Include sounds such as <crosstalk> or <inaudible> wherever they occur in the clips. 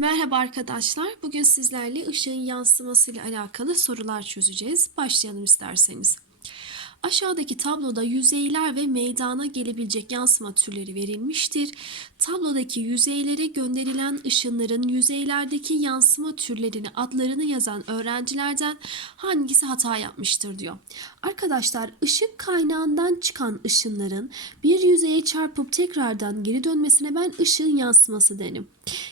Merhaba arkadaşlar. Bugün sizlerle ışığın yansıması ile alakalı sorular çözeceğiz. Başlayalım isterseniz. Aşağıdaki tabloda yüzeyler ve meydana gelebilecek yansıma türleri verilmiştir. Tablodaki yüzeylere gönderilen ışınların yüzeylerdeki yansıma türlerini adlarını yazan öğrencilerden hangisi hata yapmıştır diyor. Arkadaşlar ışık kaynağından çıkan ışınların bir yüzeye çarpıp tekrardan geri dönmesine ben ışığın yansıması derim.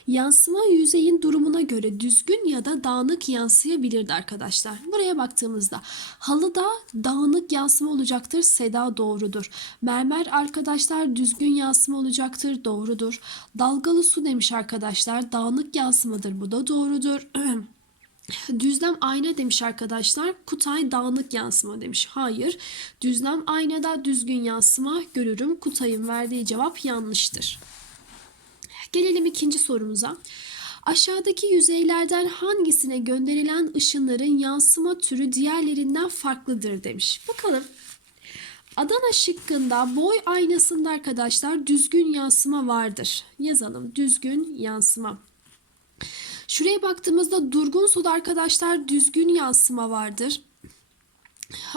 Yansıma yüzeyin durumuna göre düzgün ya da dağınık yansıyabilirdi arkadaşlar. Buraya baktığımızda halıda dağınık yansıma olacaktır. Seda doğrudur. Mermer arkadaşlar düzgün yansıma olacaktır. Doğrudur. Dalgalı su demiş arkadaşlar. Dağınık yansımadır. Bu da doğrudur. <clears throat> Düzlem ayna demiş arkadaşlar. Kutay dağınık yansıma demiş. Hayır. Düzlem aynada düzgün yansıma görürüm. Kutay'ın verdiği cevap yanlıştır. Gelelim ikinci sorumuza. Aşağıdaki yüzeylerden hangisine gönderilen ışınların yansıma türü diğerlerinden farklıdır demiş. Bakalım. Adana şıkkında boy aynasında arkadaşlar düzgün yansıma vardır. Yazalım düzgün yansıma. Şuraya baktığımızda durgun suda arkadaşlar düzgün yansıma vardır.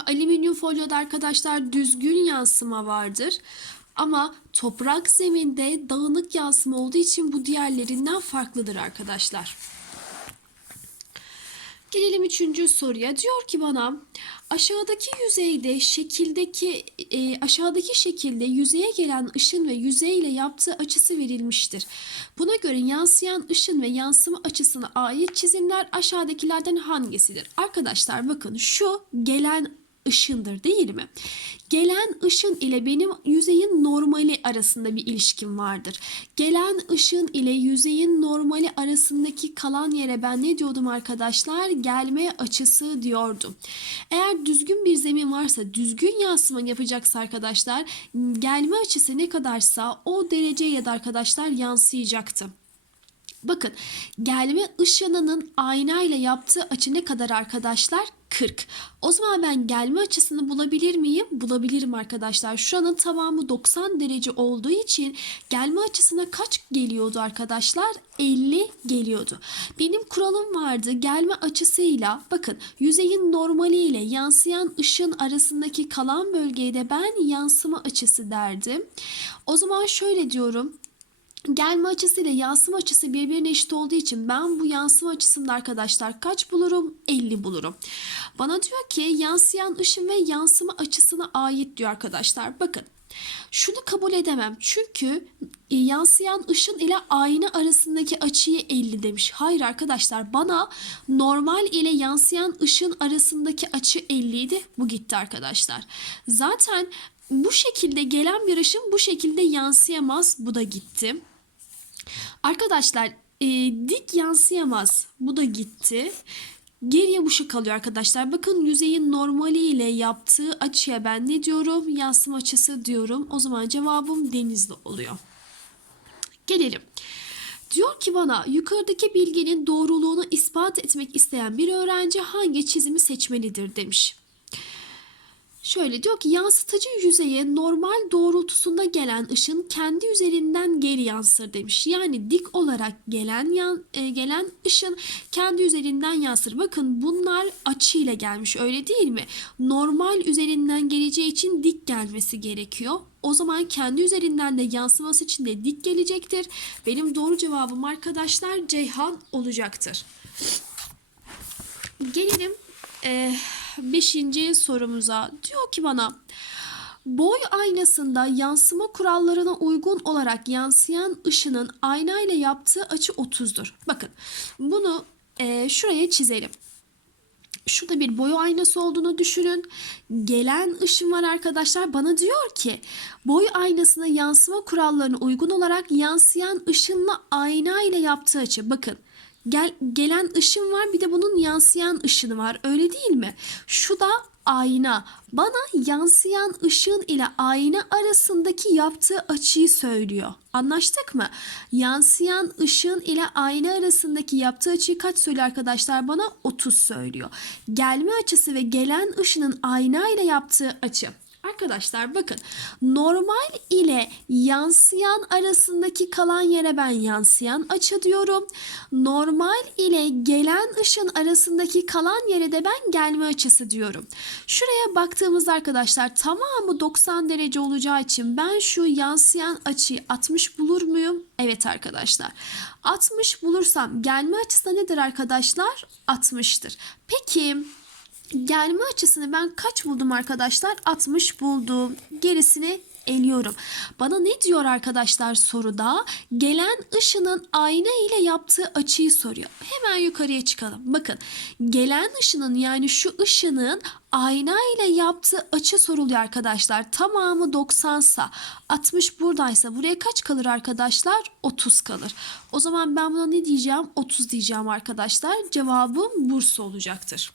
Alüminyum folyoda arkadaşlar düzgün yansıma vardır. Ama toprak zeminde dağınık yansıma olduğu için bu diğerlerinden farklıdır arkadaşlar. Gelelim üçüncü soruya. Diyor ki bana aşağıdaki yüzeyde şekildeki e, aşağıdaki şekilde yüzeye gelen ışın ve yüzeyle yaptığı açısı verilmiştir. Buna göre yansıyan ışın ve yansıma açısına ait çizimler aşağıdakilerden hangisidir? Arkadaşlar bakın şu gelen ışındır değil mi? Gelen ışın ile benim yüzeyin normali arasında bir ilişkim vardır. Gelen ışın ile yüzeyin normali arasındaki kalan yere ben ne diyordum arkadaşlar? Gelme açısı diyordum. Eğer düzgün bir zemin varsa düzgün yansıma yapacaksa arkadaşlar gelme açısı ne kadarsa o derece ya da arkadaşlar yansıyacaktı. Bakın gelme ışınının ayna ile yaptığı açı ne kadar arkadaşlar? 40. O zaman ben gelme açısını bulabilir miyim? Bulabilirim arkadaşlar. Şuranın tamamı 90 derece olduğu için gelme açısına kaç geliyordu arkadaşlar? 50 geliyordu. Benim kuralım vardı. Gelme açısıyla bakın yüzeyin normali ile yansıyan ışın arasındaki kalan bölgeye de ben yansıma açısı derdim. O zaman şöyle diyorum. Gelme açısı ile yansıma açısı birbirine eşit olduğu için ben bu yansıma açısında arkadaşlar kaç bulurum? 50 bulurum. Bana diyor ki yansıyan ışın ve yansıma açısına ait diyor arkadaşlar. Bakın şunu kabul edemem. Çünkü e, yansıyan ışın ile ayna arasındaki açıyı 50 demiş. Hayır arkadaşlar bana normal ile yansıyan ışın arasındaki açı 50 idi. Bu gitti arkadaşlar. Zaten bu şekilde gelen bir ışın bu şekilde yansıyamaz. Bu da gitti. Arkadaşlar e, dik yansıyamaz. Bu da gitti. Geriye bu şu kalıyor arkadaşlar. Bakın yüzeyin normali ile yaptığı açıya ben ne diyorum? Yansıma açısı diyorum. O zaman cevabım denizli oluyor. Gelelim. Diyor ki bana yukarıdaki bilginin doğruluğunu ispat etmek isteyen bir öğrenci hangi çizimi seçmelidir demiş. Şöyle diyor ki yansıtıcı yüzeye normal doğrultusunda gelen ışın kendi üzerinden geri yansır demiş. Yani dik olarak gelen yan, e, gelen ışın kendi üzerinden yansır. Bakın bunlar açıyla gelmiş öyle değil mi? Normal üzerinden geleceği için dik gelmesi gerekiyor. O zaman kendi üzerinden de yansıması için de dik gelecektir. Benim doğru cevabım arkadaşlar Ceyhan olacaktır. Gelelim... E, 5. sorumuza diyor ki bana boy aynasında yansıma kurallarına uygun olarak yansıyan ışının aynayla yaptığı açı 30'dur. Bakın bunu e, şuraya çizelim. Şurada bir boyu aynası olduğunu düşünün. Gelen ışın var arkadaşlar. Bana diyor ki boy aynasına yansıma kurallarına uygun olarak yansıyan ışınla ayna ile yaptığı açı. Bakın Gel, gelen ışın var bir de bunun yansıyan ışını var öyle değil mi? Şu da ayna. Bana yansıyan ışın ile ayna arasındaki yaptığı açıyı söylüyor. Anlaştık mı? Yansıyan ışın ile ayna arasındaki yaptığı açıyı kaç söylüyor arkadaşlar? Bana 30 söylüyor. Gelme açısı ve gelen ışının ayna ile yaptığı açı Arkadaşlar bakın normal ile yansıyan arasındaki kalan yere ben yansıyan açı diyorum. Normal ile gelen ışın arasındaki kalan yere de ben gelme açısı diyorum. Şuraya baktığımızda arkadaşlar tamamı 90 derece olacağı için ben şu yansıyan açıyı 60 bulur muyum? Evet arkadaşlar. 60 bulursam gelme açısı nedir arkadaşlar? 60'tır. Peki Gelme açısını ben kaç buldum arkadaşlar? 60 buldum. Gerisini eliyorum. Bana ne diyor arkadaşlar soruda? Gelen ışının ayna ile yaptığı açıyı soruyor. Hemen yukarıya çıkalım. Bakın gelen ışının yani şu ışının ayna ile yaptığı açı soruluyor arkadaşlar. Tamamı 90 sa 60 buradaysa buraya kaç kalır arkadaşlar? 30 kalır. O zaman ben buna ne diyeceğim? 30 diyeceğim arkadaşlar. Cevabım Bursa olacaktır.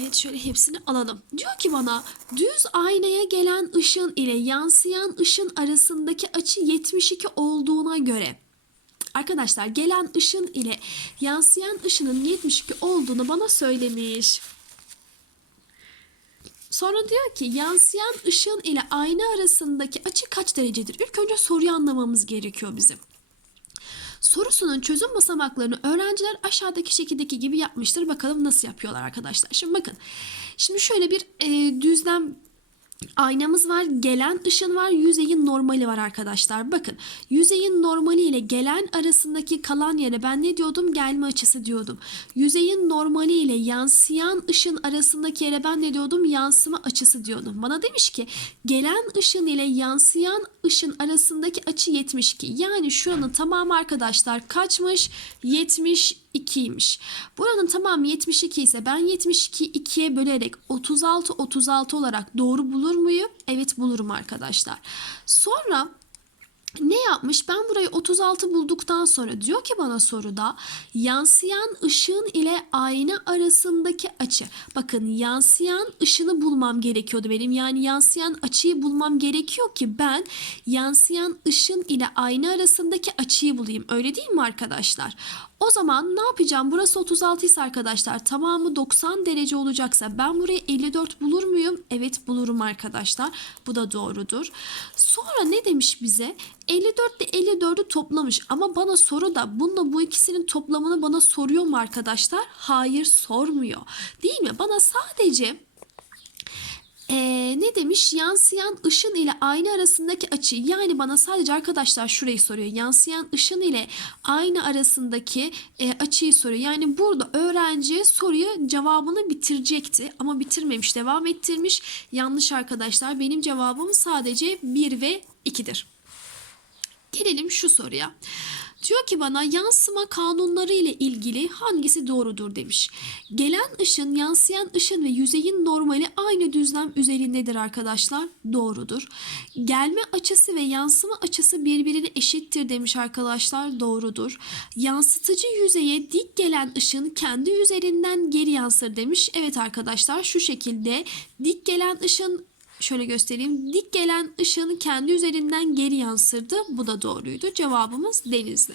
Evet şöyle hepsini alalım. Diyor ki bana düz aynaya gelen ışın ile yansıyan ışın arasındaki açı 72 olduğuna göre Arkadaşlar gelen ışın ile yansıyan ışının 72 olduğunu bana söylemiş. Sonra diyor ki yansıyan ışın ile ayna arasındaki açı kaç derecedir? İlk önce soruyu anlamamız gerekiyor bizim. Sorusunun çözüm basamaklarını öğrenciler aşağıdaki şekildeki gibi yapmıştır. Bakalım nasıl yapıyorlar arkadaşlar. Şimdi bakın. Şimdi şöyle bir e, düzlem aynamız var. Gelen ışın var. Yüzeyin normali var arkadaşlar. Bakın yüzeyin normali ile gelen arasındaki kalan yere ben ne diyordum? Gelme açısı diyordum. Yüzeyin normali ile yansıyan ışın arasındaki yere ben ne diyordum? Yansıma açısı diyordum. Bana demiş ki gelen ışın ile yansıyan ışın arasındaki açı 72. Yani şuranın tamamı arkadaşlar kaçmış? 72'ymiş. Buranın tamamı 72 ise ben 72 2'ye bölerek 36 36 olarak doğru bulur muyum? Evet bulurum arkadaşlar. Sonra ne yapmış? Ben burayı 36 bulduktan sonra diyor ki bana soruda yansıyan ışığın ile ayna arasındaki açı. Bakın yansıyan ışını bulmam gerekiyordu benim. Yani yansıyan açıyı bulmam gerekiyor ki ben yansıyan ışın ile ayna arasındaki açıyı bulayım. Öyle değil mi arkadaşlar? O zaman ne yapacağım? Burası 36 ise arkadaşlar tamamı 90 derece olacaksa ben burayı 54 bulur muyum? Evet bulurum arkadaşlar. Bu da doğrudur. Sonra ne demiş bize? 54 ile 54'ü toplamış ama bana soru da bununla bu ikisinin toplamını bana soruyor mu arkadaşlar? Hayır sormuyor. Değil mi? Bana sadece ee, ne demiş? Yansıyan ışın ile ayna arasındaki açı. Yani bana sadece arkadaşlar şurayı soruyor. Yansıyan ışın ile ayna arasındaki e, açıyı soruyor. Yani burada öğrenci soruyu cevabını bitirecekti. Ama bitirmemiş. Devam ettirmiş. Yanlış arkadaşlar. Benim cevabım sadece 1 ve 2'dir. Gelelim şu soruya. Diyor ki bana yansıma kanunları ile ilgili hangisi doğrudur demiş. Gelen ışın, yansıyan ışın ve yüzeyin normali aynı düzlem üzerindedir arkadaşlar. Doğrudur. Gelme açısı ve yansıma açısı birbirine eşittir demiş arkadaşlar. Doğrudur. Yansıtıcı yüzeye dik gelen ışın kendi üzerinden geri yansır demiş. Evet arkadaşlar şu şekilde dik gelen ışın şöyle göstereyim. Dik gelen ışığın kendi üzerinden geri yansırdı. Bu da doğruydu. Cevabımız denizli.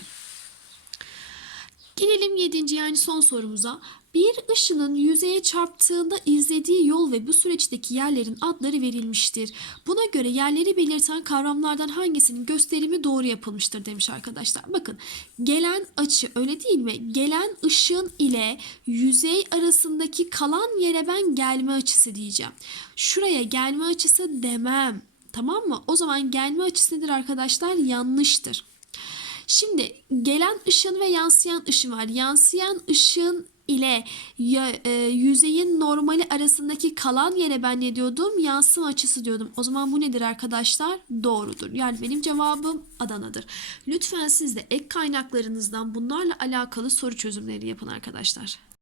Gelelim yedinci yani son sorumuza. Bir ışının yüzeye çarptığında izlediği yol ve bu süreçteki yerlerin adları verilmiştir. Buna göre yerleri belirten kavramlardan hangisinin gösterimi doğru yapılmıştır demiş arkadaşlar. Bakın gelen açı öyle değil mi? Gelen ışın ile yüzey arasındaki kalan yere ben gelme açısı diyeceğim. Şuraya gelme açısı demem. Tamam mı? O zaman gelme açısı nedir arkadaşlar? Yanlıştır. Şimdi gelen ışın ve yansıyan ışın var. Yansıyan ışın ile e, yüzeyin normali arasındaki kalan yere ben ne diyordum? Yansıma açısı diyordum. O zaman bu nedir arkadaşlar? Doğrudur. Yani benim cevabım Adana'dır. Lütfen siz de ek kaynaklarınızdan bunlarla alakalı soru çözümleri yapın arkadaşlar.